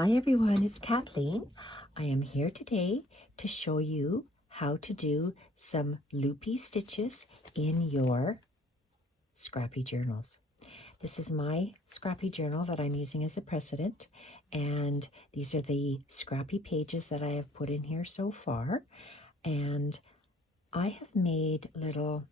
Hi everyone, it's Kathleen. I am here today to show you how to do some loopy stitches in your Scrappy journals. This is my Scrappy journal that I'm using as a precedent, and these are the Scrappy pages that I have put in here so far. And I have made little,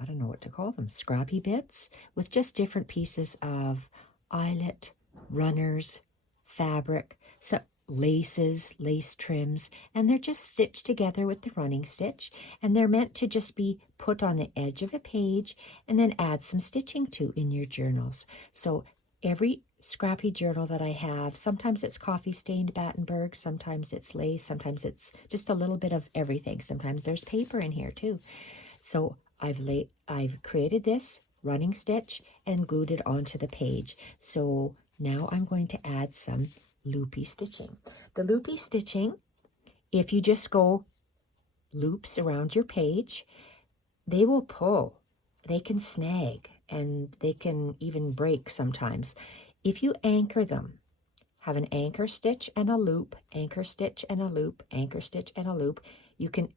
I don't know what to call them, Scrappy bits with just different pieces of eyelet, runners, fabric, some laces, lace trims, and they're just stitched together with the running stitch, and they're meant to just be put on the edge of a page and then add some stitching to in your journals. So every Scrappy journal that I have, sometimes it's coffee stained Battenberg, sometimes it's lace, sometimes it's just a little bit of everything. Sometimes there's paper in here too. So I've created this running stitch and glued it onto the page. So now I'm going to add some loopy stitching. The loopy stitching, if you just go loops around your page, they will pull, they can snag, and they can even break sometimes. If you anchor them, have an anchor stitch and a loop, anchor stitch and a loop, anchor stitch and a loop, you can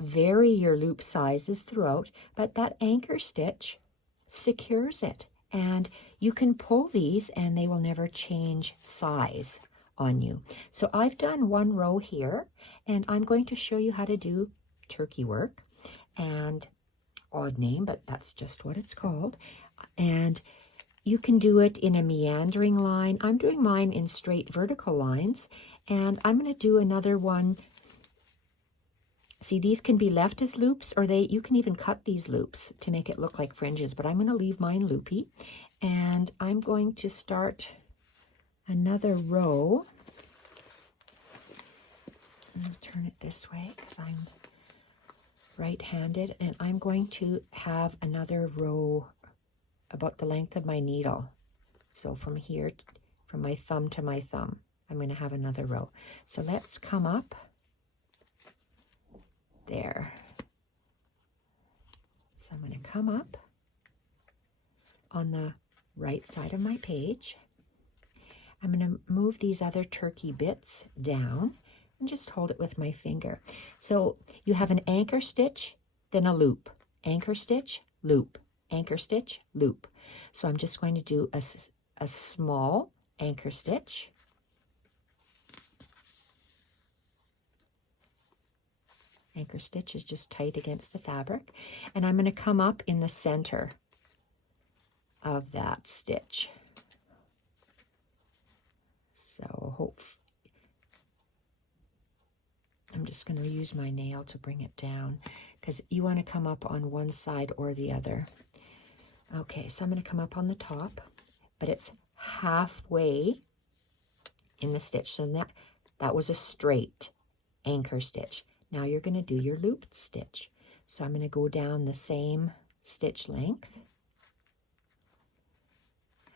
vary your loop sizes throughout, but that anchor stitch secures it. And you can pull these and they will never change size on you. So I've done one row here, and I'm going to show you how to do turkey work. And odd name, but that's just what it's called. And you can do it in a meandering line. I'm doing mine in straight vertical lines, and I'm going to do another one. See, these can be left as loops, or you can even cut these loops to make it look like fringes, but I'm going to leave mine loopy. And I'm going to start another row. I'm going to turn it this way because I'm right-handed, and I'm going to have another row about the length of my needle. So from here, from my thumb to my thumb, I'm going to have another row. So let's come up. There. So I'm going to come up on the right side of my page. I'm going to move these other turkey bits down and just hold it with my finger. So you have an anchor stitch, then a loop, anchor stitch, loop, anchor stitch, loop. So I'm just going to do a small anchor stitch. Anchor stitch is just tight against the fabric, and I'm going to come up in the center of that stitch. So I'm just going to use my nail to bring it down, because you want to come up on one side or the other. Okay, so I'm going to come up on the top, but it's halfway in the stitch. So that was a straight anchor stitch. Now you're going to do your looped stitch. So I'm going to go down the same stitch length.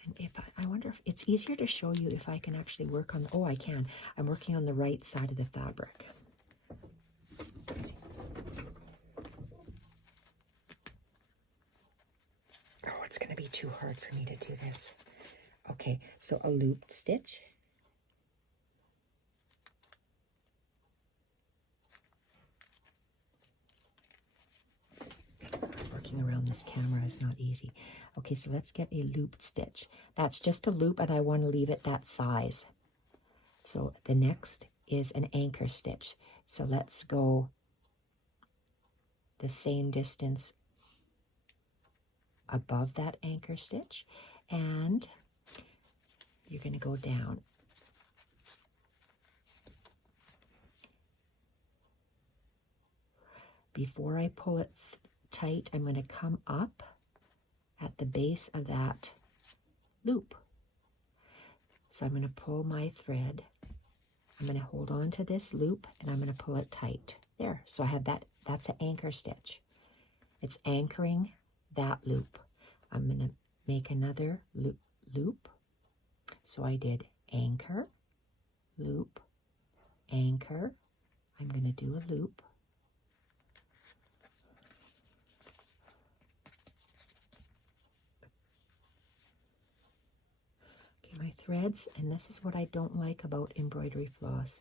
And I wonder if it's easier to show you if I can actually work on, oh, I can. I'm working on the right side of the fabric. Let's see. Oh, it's going to be too hard for me to do this. Okay, so a looped stitch. Working around this camera is not easy. Okay, so let's get a looped stitch. That's just a loop, and I want to leave it that size. So the next is an anchor stitch. So let's go the same distance above that anchor stitch, and you're going to go down. Before I pull it tight, I'm going to come up at the base of that loop. So I'm going to pull my thread. I'm going to hold on to this loop, and I'm going to pull it tight. There. So I have that. That's an anchor stitch. It's anchoring that loop. I'm going to make another loop. So I did anchor, loop, anchor. I'm going to do a loop. Okay, my threads, and this is what I don't like about embroidery floss.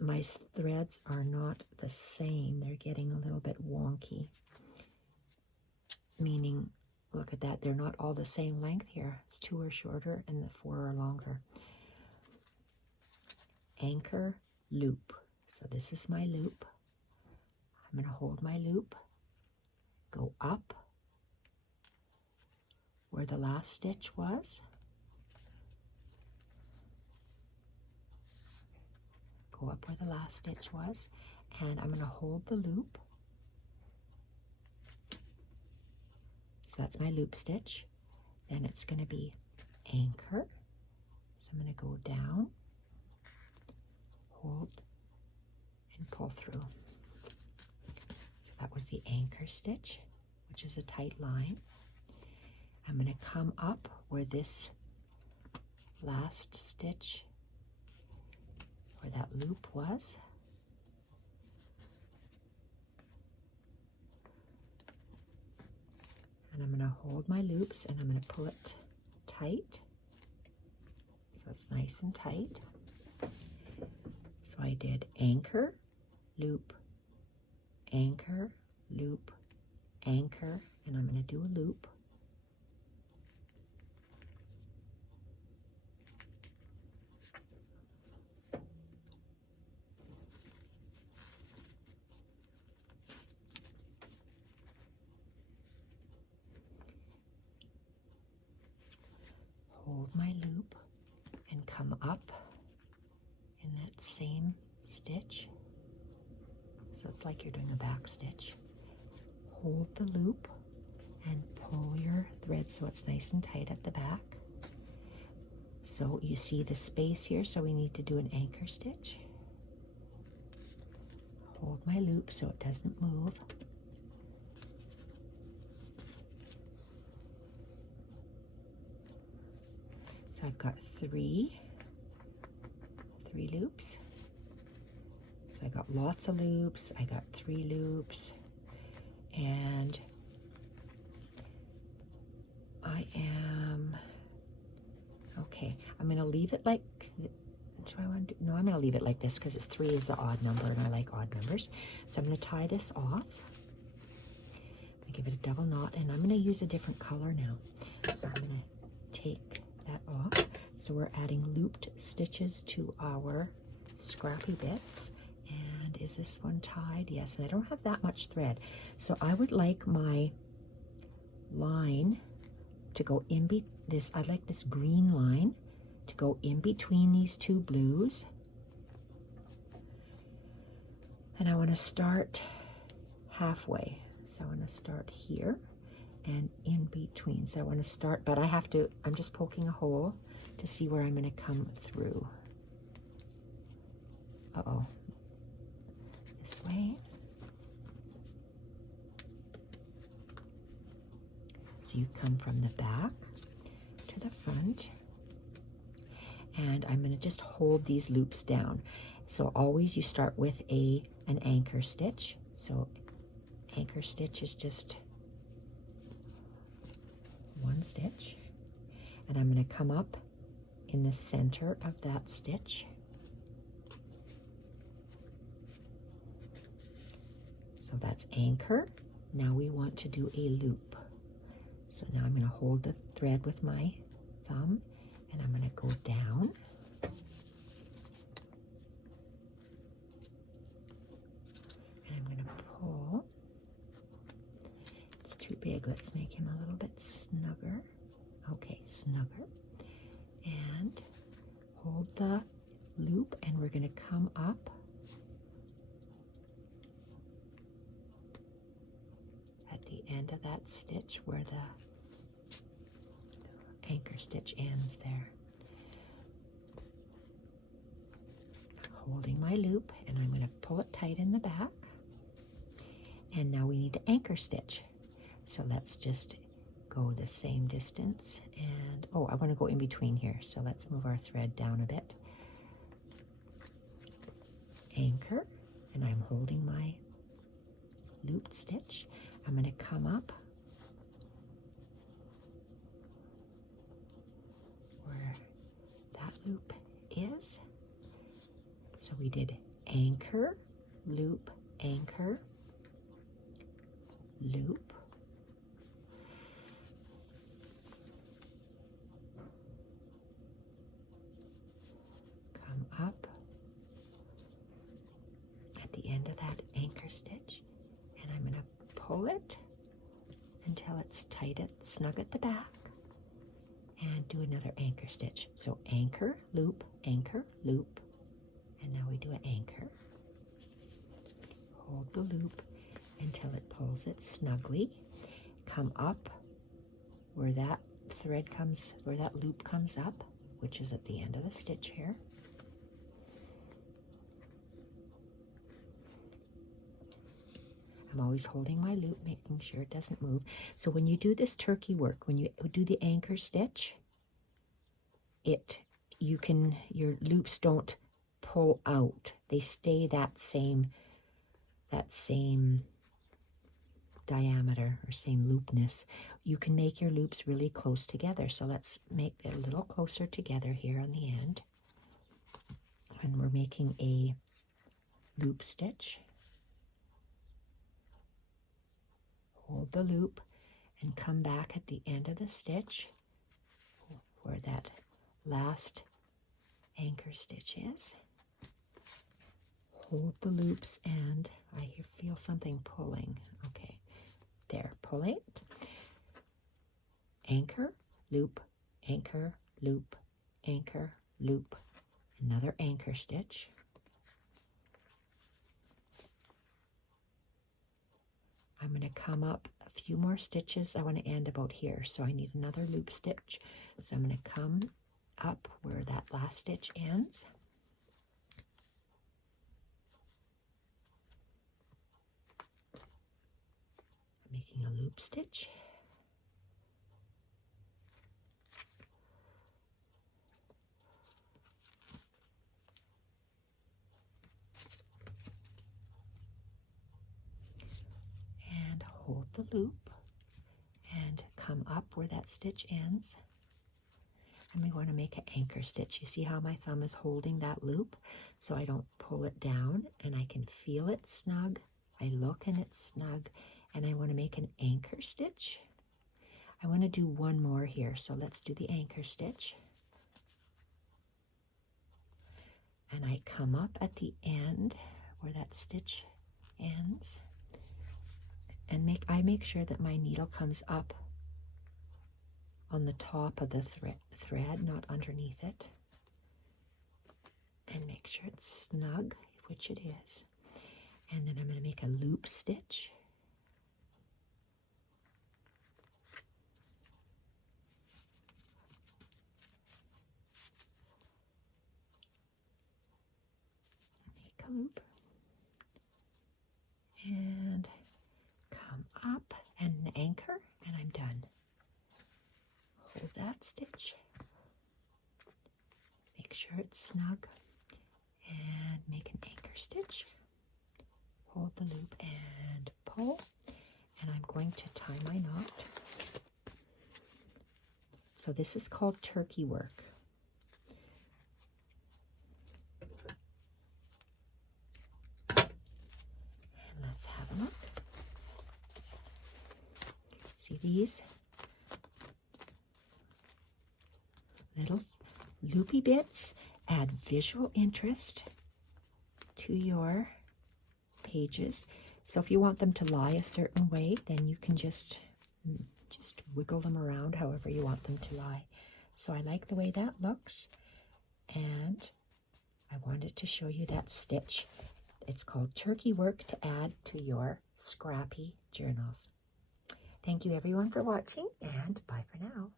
My threads are not the same. They're getting a little bit wonky. Meaning, look at that, they're not all the same length here. It's 2 are shorter and the 4 are longer. Anchor, loop. So this is my loop. I'm going to hold my loop, go up where the last stitch was, go up where the last stitch was, and I'm going to hold the loop. So that's my loop stitch. Then it's going to be anchor. So I'm going to go down, hold, and pull through. So that was the anchor stitch, which is a tight line. I'm going to come up where this last stitch, where that loop was. And I'm going to hold my loops and I'm going to pull it tight. So it's nice and tight. So I did anchor, loop, anchor, loop, anchor, and I'm going to do a loop. Hold my loop and come up in that same stitch. So it's like you're doing a back stitch. Hold the loop and pull your thread so it's nice and tight at the back. So you see the space here, so we need to do an anchor stitch. Hold my loop so it doesn't move. So I've got three loops. So I got lots of loops, I got 3 loops, and I am, okay, I'm going to leave it like, do I want to do, no, I'm going to leave it like this because 3 is the odd number and I like odd numbers. So I'm going to tie this off. I give it a double knot, and I'm going to use a different color now. So I'm going to take that off. So we're adding looped stitches to our scrappy bits. And is this one tied? Yes, and I don't have that much thread. So I would like my line to go in this, I'd like this green line to go in between these 2 blues. And I want to start halfway. So I want to start here and in between. So I want to start, but I have to, I'm just poking a hole to see where I'm going to come through. Uh-oh. This way. So you come from the back to the front, and I'm going to just hold these loops down. So always you start with an anchor stitch. So anchor stitch is just 1 stitch, and I'm going to come up in the center of that stitch. So that's anchor. Now we want to do a loop. So now I'm going to hold the thread with my thumb, and I'm going to go down. And I'm going to pull. It's too big. Let's make him a little bit snugger. Okay, snugger. And hold the loop, and we're going to come up at the end of that stitch where the anchor stitch ends there. Holding my loop, and I'm going to pull it tight in the back. And now we need to anchor stitch. So let's just go the same distance, and oh, I want to go in between here, so let's move our thread down a bit. Anchor, and I'm holding my looped stitch. I'm going to come up where loop is. So we did anchor, loop, anchor, loop. Come up at the end of that anchor stitch, and I'm going to pull it until it's tight, snug at the back, and do another anchor stitch. So anchor, loop, and now we do an anchor. Hold the loop until it pulls it snugly. Come up where that thread comes, where that loop comes up, which is at the end of the stitch here. I'm always holding my loop, making sure it doesn't move. So when you do this turkey work, when you do the anchor stitch, your loops don't pull out. They stay that same diameter or same loopness. You can make your loops really close together. So let's make it a little closer together here on the end. And we're making a loop stitch. Hold the loop and come back at the end of the stitch where that last anchor stitch is. Hold the loops, and I feel something pulling. Okay, there, pulling. Anchor, loop, anchor, loop, anchor, loop. Another anchor stitch. I'm going to come up a few more stitches. I want to end about here, so I need another loop stitch. So I'm going to come up where that last stitch ends. I'm making a loop stitch. And hold the loop and come up where that stitch ends. And we want to make an anchor stitch. You see how my thumb is holding that loop so I don't pull it down, and I can feel it snug. I look and it's snug, and I want to make an anchor stitch. I want to do one more here, so let's do the anchor stitch. And I come up at the end where that stitch ends, and I make sure that my needle comes up on the top of the thread, not underneath it, and make sure it's snug, which it is. And then I'm going to make a loop stitch. Make a loop and come up and an anchor, and I'm done. Hold that stitch, make sure it's snug, and make an anchor stitch. Hold the loop and pull, and I'm going to tie my knot. So this is called turkey work. And let's have a look. See these little loopy bits add visual interest to your pages. So if you want them to lie a certain way, then you can just wiggle them around however you want them to lie. So I like the way that looks, and I wanted to show you that stitch. It's called turkey work to add to your Scrappy journals. Thank you everyone for watching, and bye for now.